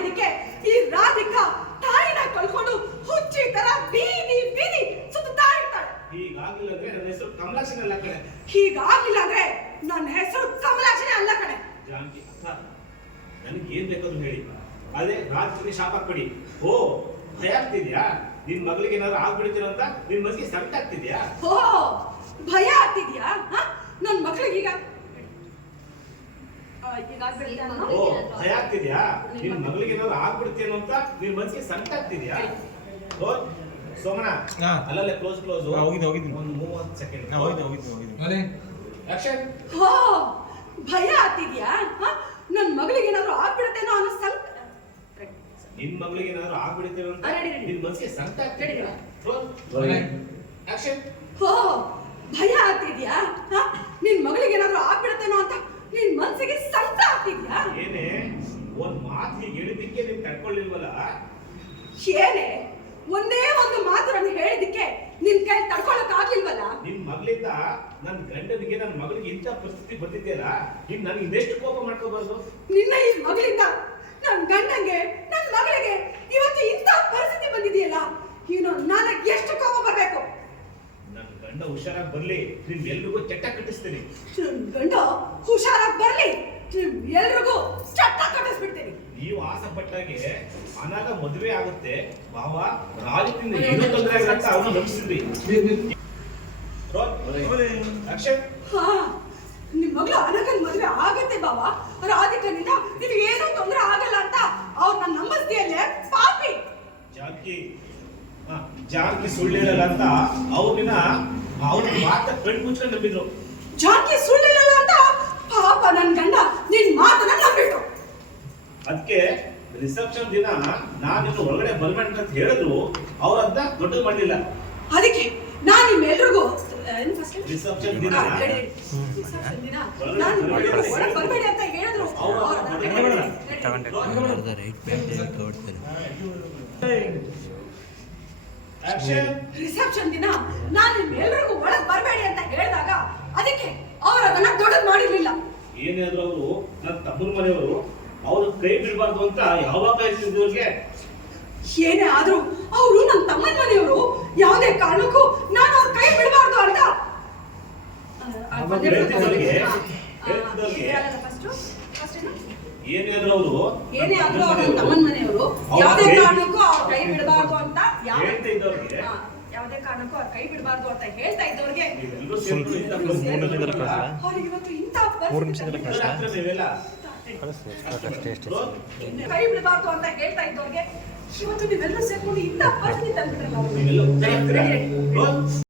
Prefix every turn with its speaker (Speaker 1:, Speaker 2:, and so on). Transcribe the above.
Speaker 1: ಮಾಡಿದಕ್ಕೆ ಈ ರಾಧಿಕಾ ತಾಯಿನ ಕಳ್ಕೊಂಡು ಹುಚ್ಚಿ ತರ ಬೀದಿ ಬೀದಿ ಸುತ್ತಾ ಇರ್ತಾಳೆ.
Speaker 2: ಹೀಗಾಗಿಲ್ಲ ಅಂದ್ರೆ ನನ್ನ ಹೆಸರು ಕಮಲಾಕ್ಷನ್ ಅಲ್ಲ ಕಣೆ.
Speaker 1: ಹೀಗಾಗಿಲ್ಲ ಅಂದ್ರೆ ನನ್ನ ಹೆಸರು ಕಮಲಾಕ್ಷನೇ ಅಲ್ಲ ಕಣೆ.
Speaker 2: ಜಾನಕಿ ಅಕ್ಕ ನನಗೆ ಏನ್ ಬೇಕಾದ್ರು ಹೇಳಿ. ಅದೇ ರಾತ್ರಿ ಶಾಪ ಕೊಡಿ. ಓ ಭಯ ಆಗ್ತಿದ್ಯಾ? ನಿನ್ ಮಗಳಿಗೆ ಏನಾದ್ರು ಆಗ್ಬಿಡ್ತೀರ ಅಂತ ನಿನ್ ಮನಸ್ಸಿಗೆ ಸೆಟ್ ಆಗ್ತಿದ್ಯಾ?
Speaker 1: ಓ ಭಯ ಆಗ್ತಿದ್ಯಾ ಹ? ನನ್ ಮಕ್ಳಿಗೆ ಈಗ ಆ, ಈಗ ಆಗ್ಬಿಡ್ಲಿಲ್ಲ ನಾನು?
Speaker 2: ಓ ಭಯ ಆಗ್ತಿದ್ಯಾ? ನಿನ್ ಮಗಳಿಗೆ ಏನಾದ್ರು ಆಗ್ಬಿಡ್ತೀನೋ ಅಂತ ನಿನ್ ಮನ್ಸಿಗೆ ಸಂಕಟ ಆಗ್ತಿದ್ಯಾ? ಓ ಸೋಮನ
Speaker 3: ಹಾ.
Speaker 2: ಅಲ್ಲಲ್ಲೇ ಕ್ಲೋಸ್ ಕ್ಲೋಸ್
Speaker 3: ಹೋಗಿದ್ದೆ ಹೋಗಿದ್ದು, ಹೋಗಿದ್ದು.
Speaker 2: ಒಂದು ಮೂವತ್ತು ಸೆಕೆಂಡ್
Speaker 3: ಹೋಗಿದ್ದೆ ಹೋಗಿದ್ದೆ ಹೋಗಿದ್ದೆ
Speaker 2: ಆಕ್ಷನ್
Speaker 1: ಓ ಭಯ ಆಗ್ತಿದ್ಯಾ? ಹ? ನನ್ ಮಗಳಿಗೆ ಏನಾದ್ರು ಆಗ್ಬಿಡುತ್ತೇನೋ ಅನ್ನೋ ಸಂಕ
Speaker 2: ನಿನ್ ಮಗಳಿಗೆ ಏನಾದ್ರು ಆಗ್ಬಿಡ್ತೀರೋ ಅಂತ. ನಿನ್ ಮನ್ಸಿಗೆ ಸಂಕಟ ಆಗ್ತಿದ್ಯಾ? ಆಕ್ಷನ್
Speaker 1: ಓ ಭಯ ಆಗ್ತಿದ್ಯಾ? ಹ? ನಿನ್ ಮಗಳಿಗೆ ಏನಾದ್ರು ಆಗ್ಬಿಡುತ್ತೇನೋ ಅಂತ ನಿನ್ ಮನ್ಸಿಗೆ ಸಂಕಟ ಆಗ್ತಿದ್ಯಾ?
Speaker 2: ನೀನ್
Speaker 1: ಏನೇ ಒಂದೇ ಒಂದು ಮಾತು ನಾನು ಹೇಳಿದಕ್ಕೆ ನಿನ್ ಕೈ ತಡ್ಕೊಳಕ್ ಆಗ್ಲಿಲ್ವಲ್ಲ
Speaker 2: ನಿನ್ ಮಗಳಿಂದ ನನ್ ಗಂಡನಿಗೆ ನನ್ನ ಮಗಳಿಗೆ ಇಂಥ ಪರಿಸ್ಥಿತಿ ಬಂದಿದೆಯಲ್ಲ ಇನ್ ನನಗೆ ಇನ್ನೆಷ್ಟು ಕೋಪ ಮಾಡ್ಕೋಬಾರ್ದು?
Speaker 1: ನಿನ್ನ ಈ ಮಗಳಿಂದ ನನ್ ಗಂಡಂಗೆ ನನ್ ಮಗಳಿಗೆ ಇವತ್ತು ಇಂಥ ಪರಿಸ್ಥಿತಿ ಬಂದಿದೆಯಲ್ಲ ಇನ್ನು ನನಗೆ ಎಷ್ಟು ಕೋಪ ಬರ್ಬೇಕು?
Speaker 2: ನನ್ ಗಂಡ ಹುಷಾರಾಗಿ ಬರ್ಲಿ ನಿಮ್ ಎಲ್ರಿಗೂ ಚಟ್ಟ ಕಟ್ಟಿಸ್ತೀನಿ.
Speaker 1: ನನ್ ಗಂಡ ಹುಷಾರಾಗಿ ಬರ್ಲಿ ನಿಮ್ ಎಲ್ರಿಗೂ
Speaker 2: ನೀವು ಆಸೆ ಪಟ್ಟಾಗೆ ಅನಾಗ ಮದುವೆ ಆಗುತ್ತೆ. ಭಾವ ರಾಜದಿಂದ ಏನು ತೊಂದರೆ ಆಗಿಲ್ಲ ಅಂತ ಅವನು ನಂಬಿಸಿದ್ರಿ ಅಕ್ಷಯ್.
Speaker 1: ನಿಮ್ ಮಗಳು ಅನಗನ್ ಮದುವೆ ಆಗತ್ತೆ ಬಾವ ರಾಧಿಕನಿಂದ ನಿಮ್ಗೆ ಏನೂ ತೊಂದರೆ ಆಗಲ್ಲ ಅಂತ ಅವ್ರು ನನ್ನ ನಂಬಿಸ್ತೀಯಲ್ಲೇ? ಪಾಪಿ.
Speaker 2: ಜಾನಕಿ ಹ, ಜಾನಕಿ ಸುಳ್ಳಿರಲ್ಲ ಅಂತ ಅವ್ರನ್ನ ಅವ್ರ ಮಾತ್ರ ಕಣ್ ಮುಚ್ಕೊಂಡು ನಂಬಿದ್ರು
Speaker 1: ಜಾಕಿ ಸುಳ್ಳಿಲ್ಲಲ್ಲ ಅಂತ ಪಾಪ ನನ್ ಗಂಡ ನಿನ್ ಮಾತನ್ನ ನಂಬಿಟ್ರು
Speaker 2: ಅದಕ್ಕೆ ರಿಸೆಪ್ಷನ್ ದಿನ ನಾನು ಇನ್ನು ಒಳಗಡೆ ಬರ್ಬೇಡ ಅಂತ ಹೇಳಿದ್ರು ಅವ್ರ ಅದನ್ನ ದೊಡ್ಡದು ಮಾಡಲಿಲ್ಲ.
Speaker 1: ಅದಕ್ಕೆ ನಾನು ನಿಮ್ಮೆಲ್ರಿಗೂ first?
Speaker 2: ರಿಸೆಪ್ಷನ್ ದಿನ
Speaker 1: ನಾನು ಹೇಳಿ, ಬರಬೇಡಿ ದಿನ? ನಾನ್ ನಿಮ್ಮೆಲ್ರಿಗೂ ಒಳಗ್ ಅಂತ ಹೇಳಿದ್ರು. ರಿಸೆಪ್ಷನ್ ದಿನ? ನಾನು ನಿಮ್ಮೆಲ್ರಿಗೂ ಒಳಗ್ ಬರಬೇಡಿ ಅಂತ ಹೇಳಿದಾಗ ಅದಕ್ಕೆ ಅವರು ಅದನ್ನ ಮಾಡಿರಲಿಲ್ಲ. ಮಾಡಿರ್ಲಿಲ್ಲ
Speaker 2: ಏನಾದ್ರು ಅವರು ನನ್ನ ತಮ್ಮನ ಮನೆಯವರು ಅವ್ರ ಕೈ ಬಿಡಬಾರ್ದು ಅಂತ ಯಾವಾಗ ಹೇಳ್ತಿದ್ದವ್ರಿಗೆ?
Speaker 1: ಏನೇ ಆದ್ರೂ ಅವರು ನನ್ನ ತಮ್ಮನ ಮನೆಯವರು ಯಾವುದೇ ಕಾರಣಕ್ಕೂ ನಾನು ಅವ್ರ ಕೈ ಬಿಡಬಾರ್ದು ಅಂತ. ಆದ್ರೂ ಏನು?
Speaker 2: ಏನಾದ್ರು ಅವರು
Speaker 1: ಏನೇ ಆದ್ರೂ ಅವ್ರ ನನ್ನ ತಮ್ಮನ ಮನೆಯವರು ಯಾವುದೇ ಕಾರಣಕ್ಕೂ ಅವ್ರ ಕೈ ಬಿಡಬಾರ್ದು ಅಂತ ಯಾವ-
Speaker 2: ಹೇಳ್ತಾ ಇದ್ದವ್ರಿಗೆ.
Speaker 1: ಯಾವುದೇ ಕಾರಣಕ್ಕೂ ಅವ್ರ ಕೈ ಬಿಡಬಾರ್ದು ಅಂತ ಹೇಳ್ತಾ ಇದ್ದವ್ರಿಗೆ? ಅವ್ರಿಗೆ ಇವತ್ತು ಇಂಥ ಪರಿಸ್ಥಿತಿ ಕೈ ಬಿಡಬಾರ್ದು ಅಂತ ಹೇಳ್ತಾ ಇದ್ದವ್ರಿಗೆ. ಇವತ್ತು ನೀವೆಲ್ಲರೂ ಸೇರ್ಕೊಂಡು ಇಂಥ ಪರಿಸ್ಥಿತಿ ತಂದ್ಬಿಟ್ರಲ್ಲ